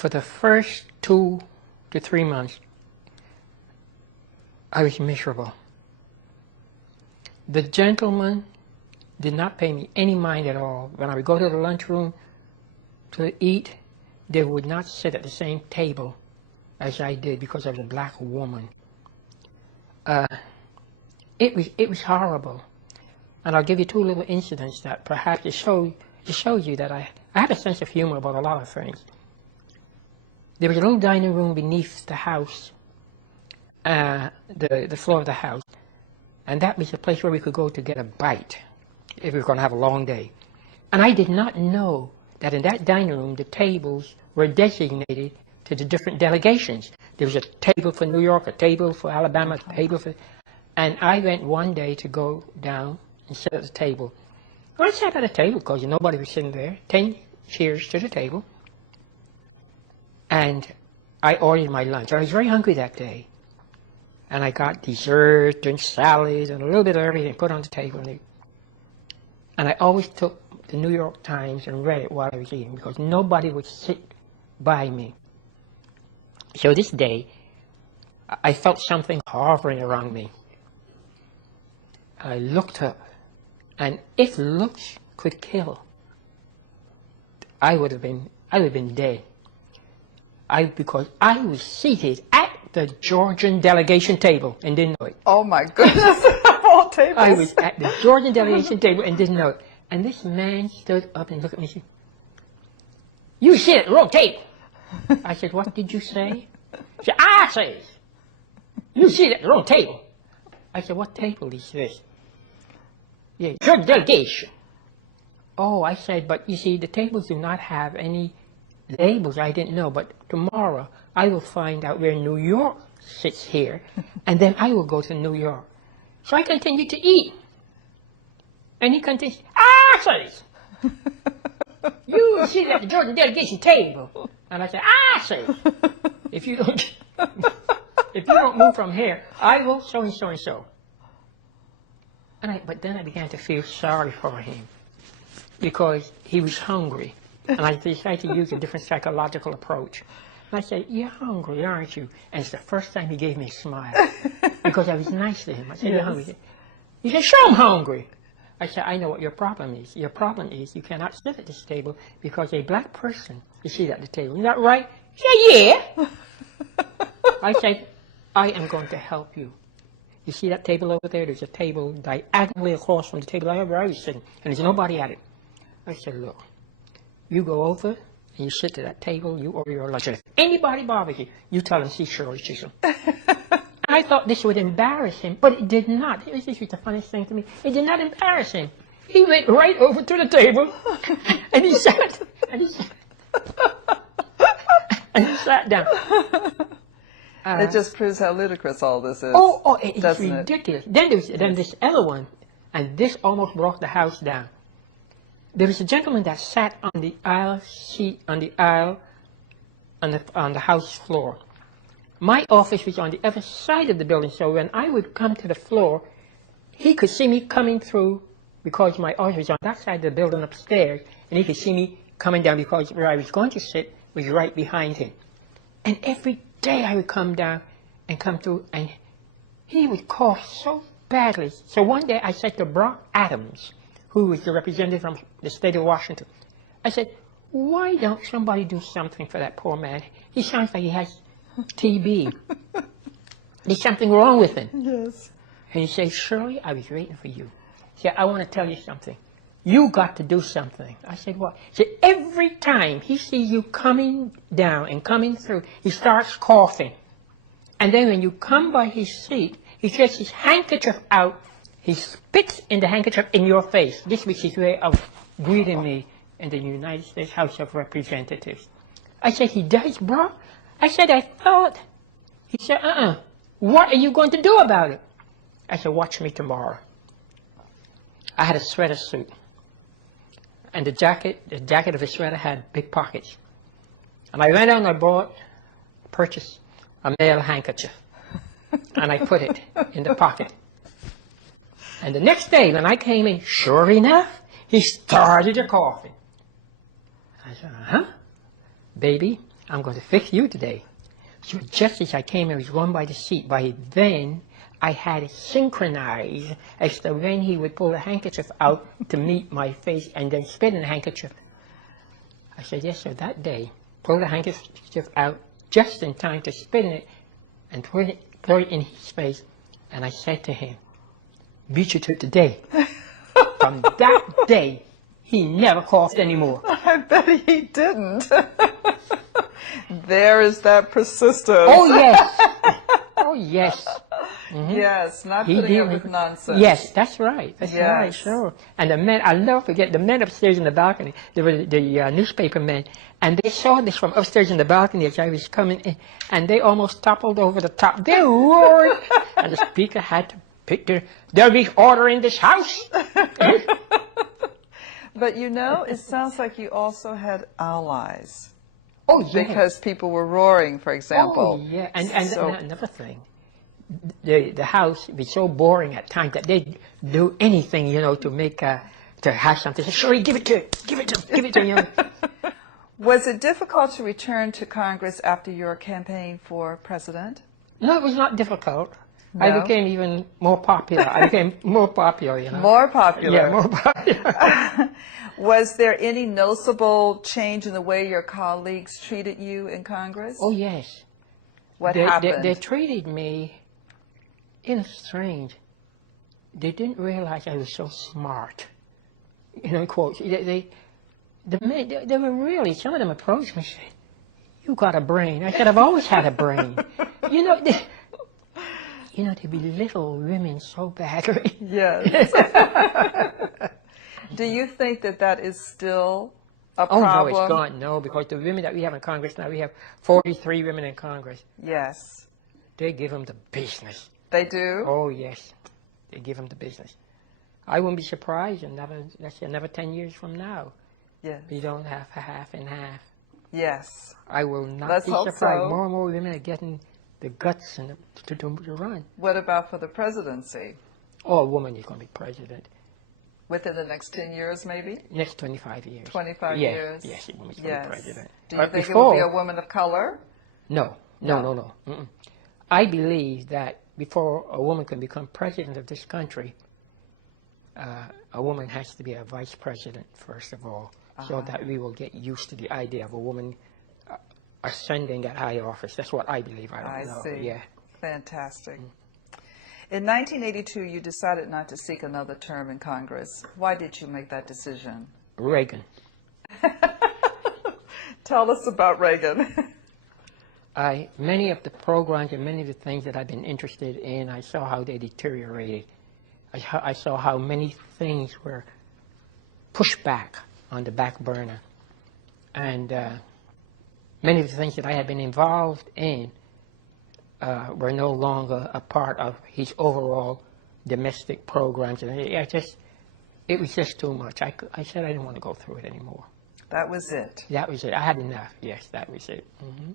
For the first 2 to 3 months, I was miserable. The gentleman did not pay me any mind at all. When I would go to the lunchroom to eat, they would not sit at the same table as I did because I was a black woman. It was horrible. And I'll give you 2 little incidents that perhaps it shows you that I have a sense of humor about a lot of things. There was a little dining room beneath the house, the floor of the house, and that was a place where we could go to get a bite if we were going to have a long day. And I did not know that in that dining room the tables were designated to the different delegations. There was a table for New York, a table for Alabama, a table for... And I went one day to go down and sit at the table. Well, I sat at a table because nobody was sitting there, 10 chairs to the table. And I ordered my lunch. I was very hungry that day. And I got dessert and salads and a little bit of everything put on the table. And I always took the New York Times and read it while I was eating because nobody would sit by me. So this day, I felt something hovering around me. I looked up, and if looks could kill, I would have been dead. Because I was seated at the Georgian delegation table and didn't know it. Oh my goodness, of all tables. I was at the Georgian delegation table and didn't know it. And this man stood up and looked at me and said, "You sit at the wrong table." I said, "What did you say?" He said, "I say, you sit at the wrong table." I said, "What table is this?" "Yeah, your delegation." "Oh," I said, "but you see, the tables do not have any labels." I didn't know, but tomorrow I will find out where New York sits here, and then I will go to New York. So I continued to eat. And he continued, "I say, you sit at the Georgian delegation table." And I said, "I say, if you don't move from here, I will so and so and so." But then I began to feel sorry for him because he was hungry. And I decided to use a different psychological approach. And I said, "You're hungry, aren't you?" And it's the first time he gave me a smile because I was nice to him. I said, "You're hungry." He said, "Sure, I'm hungry." I said, "I know what your problem is. Your problem is you cannot sit at this table because a black person is seated at the table. Is that right?" He said, "Yeah." I said, "I am going to help you. You see that table over there? There's a table diagonally across from the table where I was sitting, and there's nobody at it." I said, "Look, you go over and you sit at that table, you order your lunch. And if anybody bothers you, you tell them, see Shirley Chisholm." I thought this would embarrass him, but it did not. This was the funniest thing to me. It did not embarrass him. He went right over to the table, and he sat, and he sat down. It just proves how ludicrous all this is. Oh, it's ridiculous. Then this other one, and this almost brought the house down. There was a gentleman that sat on the aisle seat, on the house floor. My office was on the other side of the building, so when I would come to the floor, he could see me coming through because my office was on that side of the building upstairs, and he could see me coming down because where I was going to sit was right behind him. And every day I would come down and come through, and he would cough so badly. So one day I said to Brock Adams, who was the representative from the state of Washington, I said, "Why don't somebody do something for that poor man? He sounds like he has TB. There's something wrong with him." Yes. And he said, "Shirley, I was waiting for you." He said, "I want to tell you something. You got to do something." I said, "What?" He said, "Every time he sees you coming down and coming through, he starts coughing. And then when you come by his seat, he gets his handkerchief out. He spits in the handkerchief in your face." This was his way of greeting me in the United States House of Representatives. I said, "He does, bro?" I said, "I thought." He said, "What are you going to do about it?" I said, "Watch me tomorrow." I had a sweater suit. And the jacket of the sweater had big pockets. And I went out and I purchased a male handkerchief. And I put it in the pocket. And the next day when I came in, sure enough, he started coughing. I said, "Baby, I'm going to fix you today. So just as I came, I was going by the seat. By then, I had it synchronized as to when he would pull the handkerchief out to meet my face and then spit in the handkerchief. I said, yes, sir, that day. Pull the handkerchief out just in time to spit in it and throw it in his face. And I said to him, beat you to today. From that day, he never coughed anymore. I bet he didn't. There is that persistence. Oh, yes. Oh, yes. Mm-hmm. Yes, not putting up with nonsense. Yes, that's right. That's Yes. right, sure. And the men, I'll never forget, the men upstairs in the balcony, they were the newspaper men, and they saw this from upstairs in the balcony as I was coming in, and they almost toppled over the top. They roared, and the speaker had to pick there'll be order in this house. But you know, it sounds like you also had allies. Oh, yes. Because people were roaring, for example. Oh, yeah. And So- another thing, the house would be so boring at times that they'd do anything, you know, to make, to have something. Say, Shirley, give it to him, you know. Was it difficult to return to Congress after your campaign for president? No, it was not difficult. No? I became even more popular. I became more popular, you know. More popular. Yeah, more popular. Was there any noticeable change in the way your colleagues treated you in Congress? Oh, yes. What happened? They treated me, strange. They didn't realize I was so smart. You know, in quotes. They were really, some of them approached me and said, you got a brain. I said, I've always had a brain. You know, they belittle women so badly. Yes. Do you think that that is still a problem? Oh, no, it's gone. No, because the women that we have in Congress now, we have 43 women in Congress. Yes. They give them the business. They do? Oh, yes. They give them the business. I wouldn't be surprised in another 10 years from now. Yes. We don't have half and half. Yes. I will not Let's be hope surprised. so. More and more women are getting the guts to run. What about for the presidency? Oh, a woman is going to be president. Within the next 10 years, maybe? Next 25 years. 25 yes, years? Yes, a woman's Yes. going to be president. Do you But think before, it will be a woman of color? No. Mm-mm. I believe that before a woman can become president of this country, a woman has to be a vice president, first of all, so that we will get used to the idea of a woman ascending that high office. That's what I believe. I don't know. see. Yeah. Fantastic. In 1982, you decided not to seek another term in Congress. Why did you make that decision? Reagan. Tell us about Reagan. Many of the programs and many of the things that I've been interested in, I saw how they deteriorated. I saw how many things were pushed back on the back burner. And many of the things that I had been involved in were no longer a part of his overall domestic programs. And it was just too much. I said I didn't want to go through it anymore. That was it. That was it. I had enough. Yes, that was it. Mm-hmm.